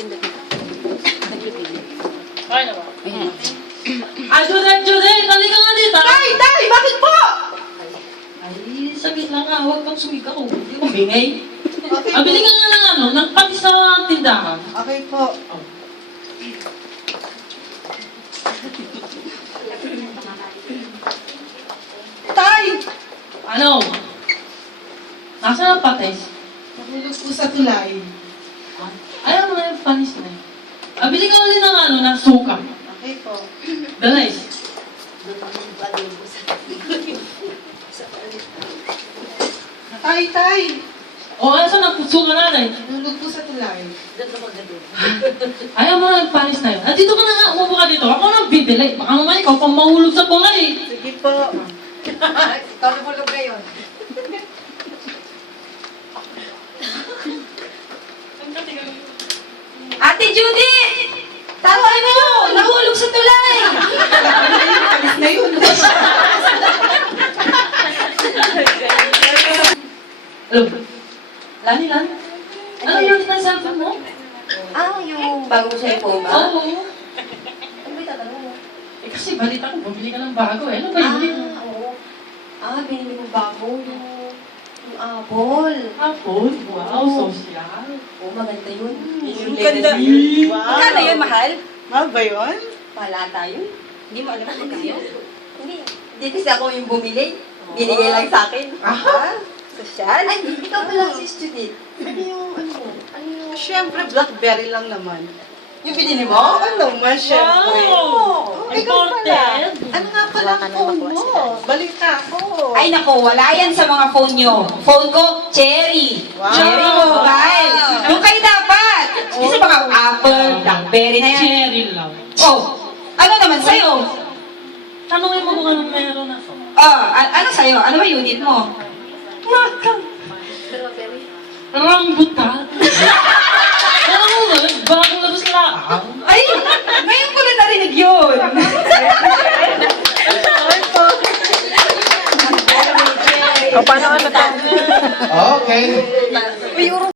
Okay na ba? Judet! Halika nga dito! Tay! Bakit po? Ay, saglit lang nga. Huwag kang sumigaw. Hindi ko bingay. Okay Bili ka nga ng pati sa tindahan. Okay po. Tay! Ano? Nasaan ang patis? Nahulog po sa tulay. Ayaw mo na yung panis na yun. Bili ka ulit ng suka. Okay po. Dalis. Tay! O, saan ang suka natin? Nahulog po sa tulay. Ayaw mo na yung panis na yun. Dito ka na nga, umupo ka dito. Ako na bibili. Baka naman ikaw pang mahulog sa tulay. Sige po. Ikaw na hulog ngayon. Ate Judy! Tawa niyo! Nahulog sa tulay! Alis na yun. Lani. Ano yun na cellphone mo? Yung bagong cellphone ba? Oo. Ano ba tatanong mo? Kasi balita ko, bumili ka ng bago eh. Ano ba yun? Oo. Binili mo bago yung apple. Apple? Wow, social. Maganda yun. Yung ganda. Magkano yun, mahal? Mahal ba yun? Wala tayo. Hindi mo alam kung magkano. Hindi kasi ako yung bumili. Binigay lang sa akin. Sosyal. Ay, ikaw pala si Judith. Ano yung Siyempre, Blackberry lang naman. yung binili mo? Oo naman, siyempre. Wow! Ikaw pala. Imported. Ano nga pala ang phone mo? Balita ko. Ay nako, wala yan sa mga phone nyo. Phone ko, Cherry. Wow. Cherry Mobile. Yung kayo dapat. Isa mga Apple, Blackberry na yan. Cherry lang. Oh, ano naman sa'yo? Tanungin mo kung anong meron ako. Ano sa'yo? Ano ba unit mo? Rambutan. Alam mo ba, bagong labas lang. Ay, ngayon ko na narinig yun. O, paano ka na to? Okay. Uy,